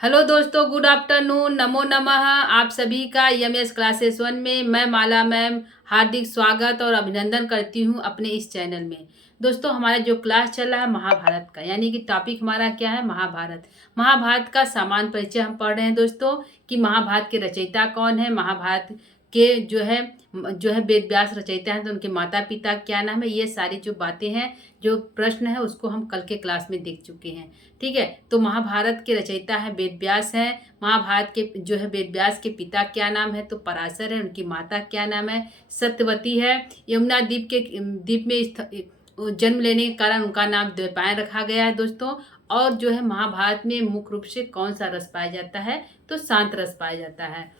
Hello दोस्तों, good afternoon, नमो नमः। आप सभी का यमएस क्लासेस वन में मैं माला मैम हार्दिक स्वागत और अभिनंदन करती हूँ अपने इस चैनल में। दोस्तों, हमारा जो क्लास चल रहा है महाभारत का, यानी कि टॉपिक हमारा क्या है, महाभारत। महाभारत का सामान्य परिचय हम पढ़ रहे हैं दोस्तों कि महाभारत के रचयिता कौन है, महाभारत के जो है वेद व्यास रचयिता हैं, तो उनके माता पिता क्या नाम है, ये सारी जो बातें हैं, जो प्रश्न है, उसको हम कल के क्लास में देख चुके हैं। ठीक है, तो महाभारत के रचयिता है वेद व्यास हैं। महाभारत के जो है वेद व्यास के पिता क्या नाम है, तो पराशर है। उनकी माता क्या नाम है, सत्यवती है। यमुना द्वीप में जन्म लेने के कारण उनका नाम द्वैपायन रखा गया है दोस्तों। और जो है महाभारत में मुख्य रूप से कौन सा रस पाया जाता है, तो शांत रस पाया जाता है।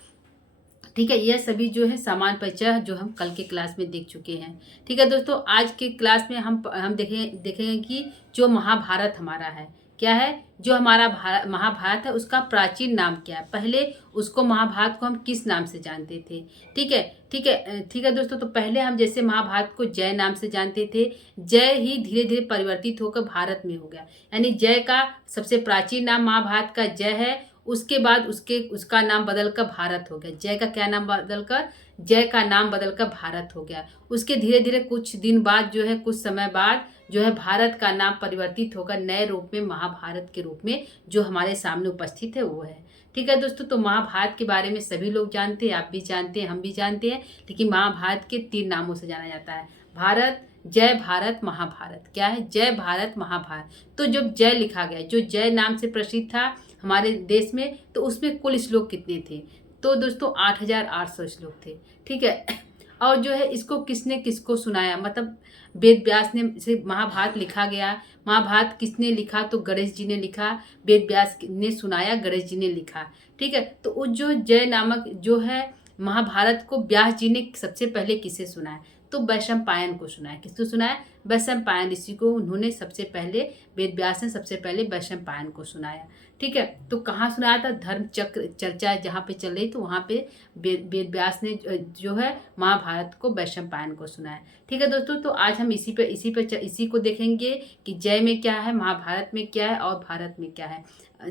ठीक है, यह सभी जो है सामान्य परिचय जो हम कल के क्लास में देख चुके हैं। ठीक है दोस्तों, आज के क्लास में हम देखेंगे कि जो महाभारत हमारा है क्या है, जो हमारा महाभारत है उसका प्राचीन नाम क्या है। पहले उसको महाभारत को हम किस नाम से जानते थे। ठीक है, ठीक है, ठीक है दोस्तों। तो पहले हम जैसे महाभारत को जय नाम से जानते थे, जय ही धीरे धीरे परिवर्तित होकर भारत में हो गया। यानी जय का सबसे प्राचीन नाम महाभारत का जय है। उसके बाद उसका नाम बदलकर भारत हो गया। जय का नाम बदलकर भारत हो गया। उसके धीरे धीरे कुछ दिन बाद जो है, कुछ समय बाद जो है, भारत का नाम परिवर्तित होकर नए रूप में महाभारत के रूप में जो हमारे सामने उपस्थित है वो है। ठीक है दोस्तों, तो महाभारत के बारे में सभी लोग जानते हैं, आप भी जानते हैं, हम भी जानते हैं। लेकिन महाभारत के 3 नामों से जाना जाता है, भारत, जय भारत, महाभारत। क्या है, जय भारत महाभारत। तो जब जय लिखा गया, जो जय नाम से प्रसिद्ध था हमारे देश में, तो उसमें कुल श्लोक कितने थे, तो दोस्तों 8800 श्लोक थे। ठीक है, और जो है इसको किसने किसको सुनाया, मतलब वेद व्यास ने से महाभारत लिखा गया। महाभारत किसने लिखा, तो गणेश जी ने लिखा। वेद व्यास ने सुनाया, गणेश जी ने लिखा। ठीक है, तो उस जो जय नामक जो है महाभारत को व्यास जी ने सबसे पहले किसे सुनाया, तो वैशंपायन को सुनाया। किसको सुनाया, वैशंपायन ऋषि को उन्होंने सबसे पहले, वेद व्यास ने सबसे पहले वैशंपायन को सुनाया। ठीक है, तो कहाँ सुनाया था, धर्म चक्र चर्चा जहाँ पे चल रही, तो वहाँ पे वेद व्यास ने जो है महाभारत को वैशंपायन को सुनाया। ठीक है दोस्तों, तो आज हम इसी को देखेंगे कि जय में क्या है, महाभारत में क्या है और भारत में क्या है।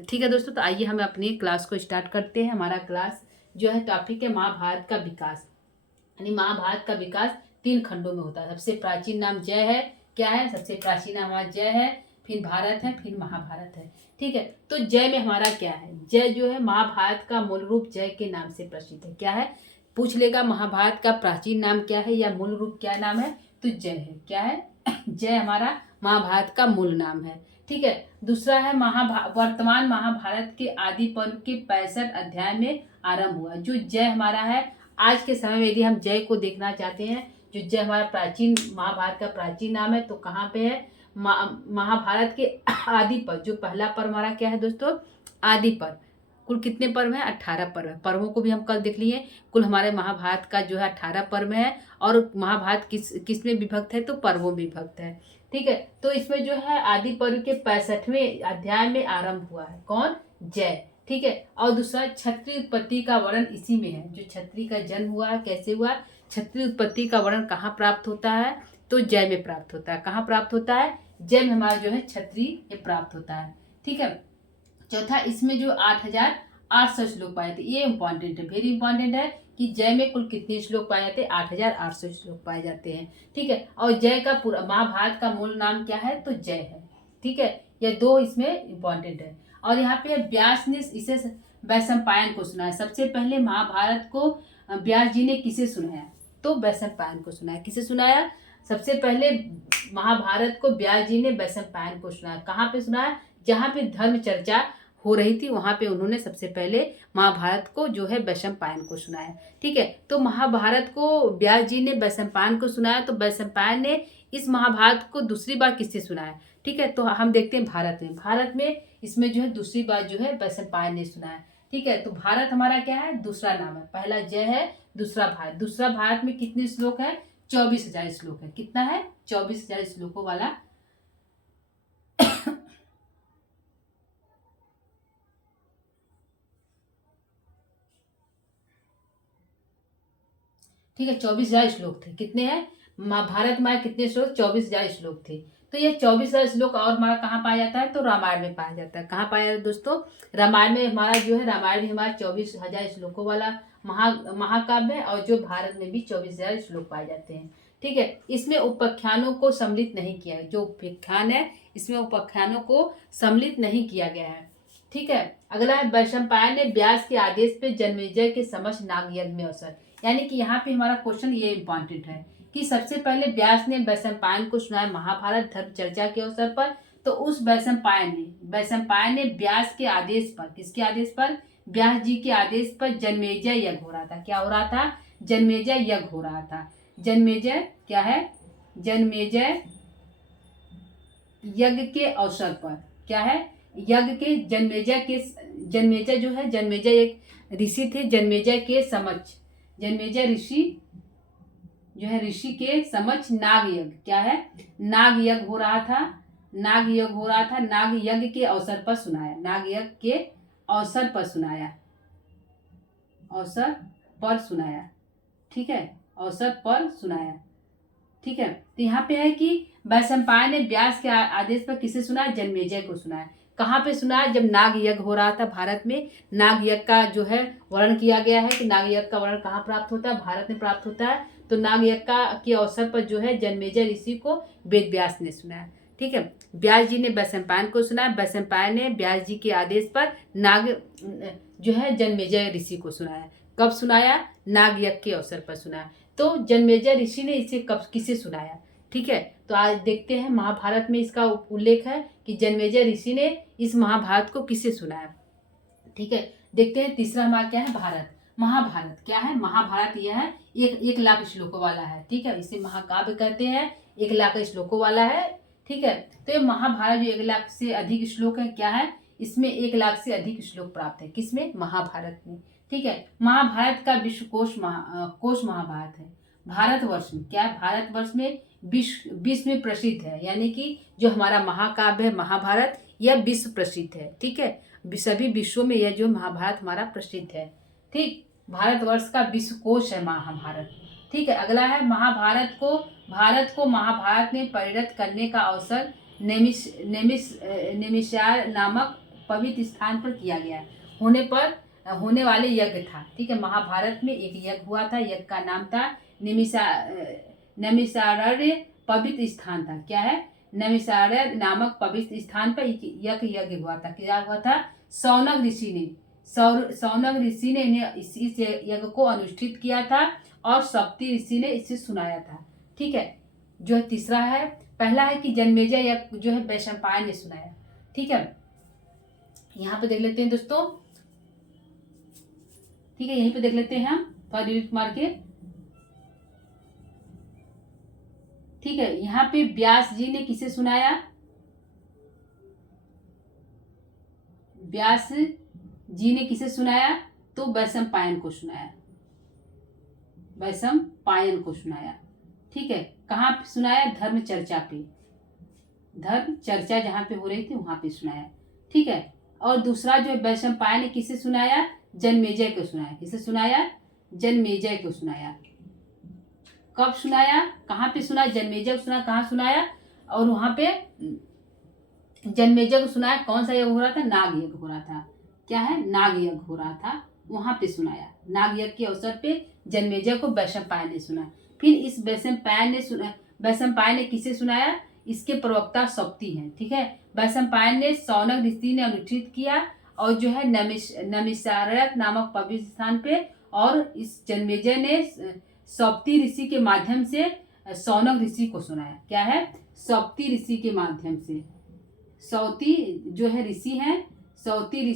ठीक है दोस्तों, तो आइए हम अपनी क्लास को स्टार्ट करते हैं। हमारा क्लास जो है टॉपिक है महाभारत का विकास। यानी महाभारत का विकास 3 खंडों में होता है। सबसे प्राचीन नाम जय है, क्या है, सबसे प्राचीन नाम हमारा जय है, फिर भारत है, फिर महाभारत है। ठीक है, तो जय में हमारा क्या है, जय जो है महाभारत का मूल रूप जय के नाम से प्रसिद्ध है। क्या है, पूछ लेगा महाभारत का प्राचीन नाम क्या है या मूल रूप क्या नाम है, तो जय है। क्या है, जय हमारा महाभारत का मूल नाम है। ठीक है, दूसरा है वर्तमान महाभारत के आदि पर्व के 65 अध्याय में आरंभ हुआ। जो जय हमारा है आज के समय में, यदि हम जय को देखना चाहते हैं, जो जय हमारा प्राचीन महाभारत का प्राचीन नाम है, तो कहाँ पे है, महाभारत के आदि पर्व। जो पहला पर्व हमारा क्या है दोस्तों, आदि पर्व। कुल कितने पर्व हैं, 18 पर्व है। पर्वों को भी हम कल देख लिए। कुल हमारे महाभारत का जो है 18 पर्व है। और महाभारत किस में विभक्त है, तो पर्वों में विभक्त है। ठीक है, तो इसमें जो है आदि पर्व के 65वें अध्याय में आरंभ हुआ है, कौन, जय। ठीक है, और दूसरा क्षत्रिय उत्पत्ति का वर्णन इसी में है। जो क्षत्रिय का जन्म हुआ, कैसे हुआ, क्षत्रिय उत्पत्ति का वर्णन कहाँ प्राप्त होता है, तो जय में प्राप्त होता है। कहाँ प्राप्त होता है, जय में हमारा जो है क्षत्रिय प्राप्त होता है। ठीक है, चौथा, इसमें जो 8800 श्लोक पाए थे, ये इंपॉर्टेंट है, वेरी इंपॉर्टेंट है कि जय में कुल कितने श्लोक पाए जाते हैं, 8800 श्लोक पाए जाते हैं। ठीक है, और जय का पूरा महाभारत का मूल नाम क्या है, तो जय है। ठीक है, ये 2 इसमें इंपॉर्टेंट है। और यहाँ पे व्यास ने इसे वैशंपायन को सुनाया। सबसे पहले महाभारत को व्यास जी ने किसे सुनाया, तो वैशंपायन को सुनाया। किसे सुनाया, सबसे पहले महाभारत को व्यास जी ने वैशंपायन को सुनाया। कहाँ पे सुनाया, जहाँ पे धर्म चर्चा हो रही थी, वहां पे उन्होंने सबसे पहले महाभारत को जो है वैशंपायन को सुनाया। ठीक है, तो महाभारत को व्यास जी ने वैशंपायन को सुनाया, तो वैशंपायन ने इस महाभारत को दूसरी बार किससे सुनाया। ठीक है, तो हम देखते हैं भारत में इसमें जो है दूसरी बार जो है वैशंपायन ने सुनाया। ठीक है, तो भारत हमारा क्या है, दूसरा नाम है। पहला जय है, दूसरा भारत। दूसरा भारत में कितने श्लोक है, 24,000 श्लोक है। कितना है, 24,000 श्लोकों वाला। ठीक है, 24,000 श्लोक थे। कितने हैं, महाभारत में कितने श्लोक, 24,000 श्लोक थे। तो ये 24,000 श्लोक और हमारा कहाँ पाया जाता है, तो रामायण में पाया जाता है। कहाँ पाया जाता है दोस्तों, रामायण में हमारा जो है, रामायण भी हमारा 24,000 श्लोकों वाला महाकाव्य है, और जो भारत में भी 24,000 श्लोक पाए जाते हैं। ठीक है, इसमें उपाख्यानों को सम्मिलित नहीं किया है, जो उपाख्यान है इसमें उपाख्यानों को सम्मिलित नहीं किया गया है। ठीक है, अगला है वैशंपायन ने व्यास के आदेश पे जन्मेजय के समक्ष नाग यज्ञ में अवसर, यानी कि यहाँ पे हमारा क्वेश्चन ये इंपॉर्टेंट है कि सबसे पहले व्यास ने वैशंपायन को सुनाया महाभारत धर्म चर्चा के अवसर पर। तो उस वैशंपायन ने व्यास के आदेश पर, किसके आदेश पर, व्यास जी के आदेश पर जन्मेजय यज्ञ हो रहा था। क्या हो रहा था, जन्मेजय यज्ञ हो रहा था। जन्मेजय क्या है, जन्मेजय यज्ञ के अवसर पर, क्या है, यज्ञ के जन्मेजय जो है, जन्मेजय एक ऋषि थे, जन्मेजय के समक्ष, जन्मेजय ऋषि जो है, ऋषि के समक्ष नाग यज्ञ, क्या है, नाग यज्ञ हो रहा था, नाग यज्ञ हो रहा था, नाग यज्ञ के अवसर पर सुनाया, नाग यज्ञ के अवसर पर सुनाया, अवसर पर सुनाया। ठीक है, अवसर पर सुनाया। ठीक है, तो यहाँ पे है कि वैशंपायन ने व्यास के आदेश पर किसे सुनाया, जन्मेजय को सुनाया। कहाँ पे सुनाया, जब नाग यज्ञ हो रहा था भारत में। नाग यज्ञ का जो है वर्णन किया गया है कि नाग यज्ञ का वर्णन कहाँ प्राप्त होता है, भारत में प्राप्त होता है। तो नाग यज्ञ का के अवसर पर जो है जन्मेजय ऋषि को वेद व्यास ने सुनाया। ठीक है, व्यास जी ने वैशंपायन को सुनाया, वैशंपायन ने व्यास जी के आदेश पर नाग जो है जन्मेजय ऋषि को सुनाया। कब सुनाया, नाग यज्ञ के अवसर पर सुनाया। तो जन्मेजय ऋषि ने इसे कब किसे सुनाया। ठीक है, तो आज देखते हैं महाभारत में इसका उल्लेख है कि जन्मेजय ऋषि ने इस महाभारत को किसे सुनाया। ठीक है, देखते हैं तीसरा हमारा क्या है, भारत। महाभारत क्या है, महाभारत यह है 1 लाख श्लोकों वाला है। ठीक है, इसे महाकाव्य कहते हैं, 1 लाख श्लोकों वाला है। ठीक है, तो ये महाभारत जो 1 लाख से अधिक श्लोक है, क्या है, इसमें 1 लाख से अधिक श्लोक प्राप्त है, किसमें, महाभारत में। ठीक है, महाभारत का विश्व कोश महाभारत है। भारतवर्ष में क्या है, भारतवर्ष में विश्व में प्रसिद्ध है, यानी कि जो हमारा महाकाव्य है महाभारत, यह विश्व प्रसिद्ध है। ठीक है, सभी विश्वों में यह जो महाभारत हमारा प्रसिद्ध है। ठीक, भारतवर्ष का विश्व कोश है महाभारत। ठीक है, अगला है भारत को महाभारत में परिणत करने का अवसर नेमिषार नामक पवित्र स्थान पर किया गया, होने वाले यज्ञ था। ठीक है, महाभारत में एक यज्ञ हुआ था, यज्ञ का नाम था नैमिषारण्य पवित्र स्थान था। क्या है, नैमिषारण्य नामक पवित्र स्थान पर यज्ञ हुआ था। क्या हुआ था, सौनक ऋषि ने इन्हें इस यज्ञ को अनुष्ठित किया था और सप्ती ऋषि ने इसे सुनाया था। ठीक है, जो है तीसरा है, पहला है कि जन्मेजय यज्ञ जो है वैशंपायन ने सुनाया। ठीक है, यहाँ पे देख लेते हैं दोस्तों। ठीक है, यहीं पे देख लेते हैं हम थोड़ा डिलीट मार के। ठीक है, यहाँ पे व्यास जी ने किसे सुनाया, व्यास जी ने किसे सुनाया, तो वैशंपायन को सुनाया, वैशंपायन को सुनाया। ठीक है, कहाँ पे सुनाया, धर्म चर्चा पे, धर्म चर्चा जहाँ पे हो रही थी वहां पे सुनाया। ठीक है, और दूसरा जो वैशंपायन ने किसे सुनाया, जन्मेजय को सुनाया। किसे सुनाया, जन्मेजय को सुनाया। कब सुनाया, कहाँ पे सुना, जन्मेजय को सुना, कहाँ सुनाया, और वहां पे जन्मेजय को सुनाया। कौन सा यज्ञ हो रहा था, नाग यज्ञ हो रहा था। क्या है, नाग यज्ञ हो रहा था, वहां पे सुनाया। नाग यज्ञ के अवसर पे जन्मेजय को वैशंपायन ने सुना। फिर इस वैशंपायन ने किसे सुनाया, इसके प्रवक्ता सौप्ती हैं। ठीक है, वैशंपायन ने सौनक ऋषि ने अनुष्ठित किया, और जो है नैमिषारण्य नामक पवित्र स्थान पे, और इस जन्मेजय ने सौप्ती ऋषि के माध्यम से सौनक ऋषि को सुनाया। क्या है, सौप्ती ऋषि के माध्यम से, सौती जो है ऋषि हैं, सौती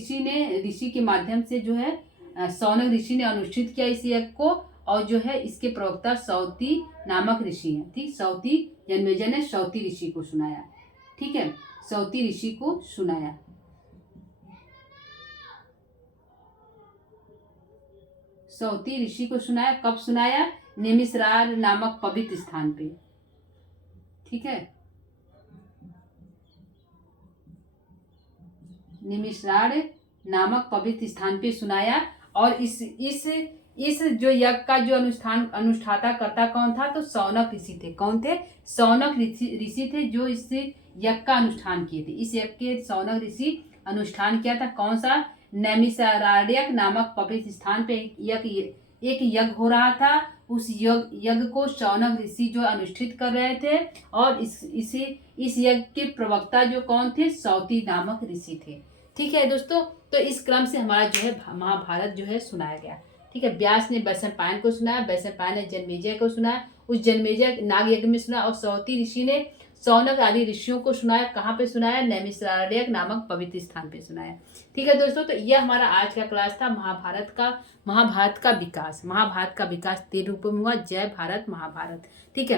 ऋषि के माध्यम से जो है सौनक ऋषि ने अनुष्ठित किया इस यज्ञ को, और जो है इसके प्रवक्ता सौती नामक ऋषि हैं। ठीक, सौती, जन्मेजय ने सौती ऋषि को सुनाया। ठीक है, सौती ऋषि को सुनाया। सौती ऋषि को सुनाया, कब सुनाया, नेमिषारण्य नामक पवित्र स्थान पे। ठीक है, नेमिषारण्य नामक पवित्र स्थान पे सुनाया, और इस इस जो यज्ञ का जो अनुष्ठाता करता कौन था? तो शौनक ऋषि थे। कौन थे? शौनक ऋषि थे जो इस यज्ञ का अनुष्ठान किए थे। इस यज्ञ के शौनक ऋषि अनुष्ठान किया था। कौन सा? नैमिषारण्यक नामक पवित्र स्थान पे एक यज्ञ हो रहा था। उस यज्ञ को शौनक ऋषि जो अनुष्ठित कर रहे थे, और इस यज्ञ के प्रवक्ता जो कौन थे? सौती नामक ऋषि थे। ठीक है दोस्तों, तो इस क्रम से हमारा जो है महाभारत जो है सुनाया गया। ठीक है, व्यास ने वैशंपायन को सुनाया, वैशंपायन ने जन्मेजय को सुनाया, उस जन्मेजय नाग यज्ञ में सुना, और सौती ऋषि ने शौनक आदि ऋषियों को सुनाया। कहाँ पे सुनाया? नैमिषारण्यक नामक पवित्र स्थान पे सुनाया। ठीक है दोस्तों, तो यह हमारा आज का क्लास था महाभारत का विकास। महाभारत का विकास 3 रूपों में हुआ: जय भारत, महाभारत। ठीक है,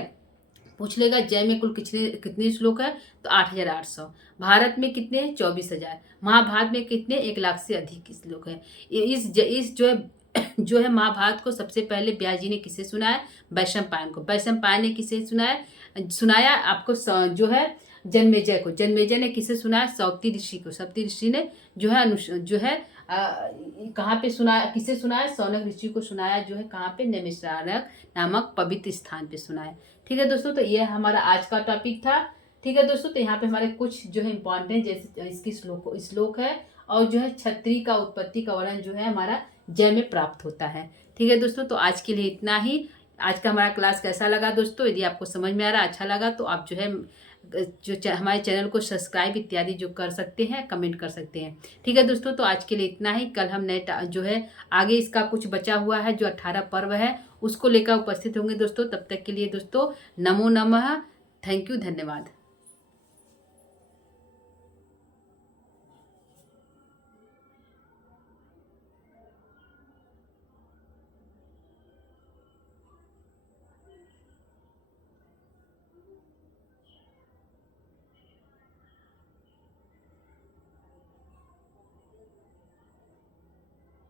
पूछ लेगा जय में कुल कितने श्लोक है? तो 8800। भारत में कितने हैं? 24,000। महाभारत में कितने? 1,00,000 से अधिक श्लोक है। इस जो है महाभारत को सबसे पहले व्यास जी ने किसे सुनाया? वैशंपायन को। वैशंपायन ने किसे सुनाया आपको? जो है जन्मेजय को। जन्मेजय ने किसे सुनाया? सौती ऋषि को। सौती ऋषि ने जो है कहाँ पे सुनाया? किसे सुनाया? शौनक ऋषि को सुनाया। जो है कहाँ पे? नैमिषारण्यक नामक पवित्र स्थान पे सुनाया। ठीक है दोस्तों, तो यह हमारा आज का टॉपिक था। ठीक है दोस्तों, तो यहाँ पे हमारे कुछ जो है इम्पॉर्टेंट जैसे इसकी श्लोक है, और जो है छत्री का उत्पत्ति का वर्णन जो है हमारा जय में प्राप्त होता है। ठीक है दोस्तों, तो आज के लिए इतना ही। आज का हमारा क्लास कैसा लगा दोस्तों? यदि आपको समझ में आ रहा, अच्छा लगा, तो आप जो है हमारे चैनल को सब्सक्राइब इत्यादि जो कर सकते हैं, कमेंट कर सकते हैं। ठीक है दोस्तों, तो आज के लिए इतना ही। कल हम नए जो है आगे इसका कुछ बचा हुआ है जो 18 पर्व है, उसको लेकर उपस्थित होंगे दोस्तों। तब तक के लिए दोस्तों नमो नमः। थैंक यू, धन्यवाद।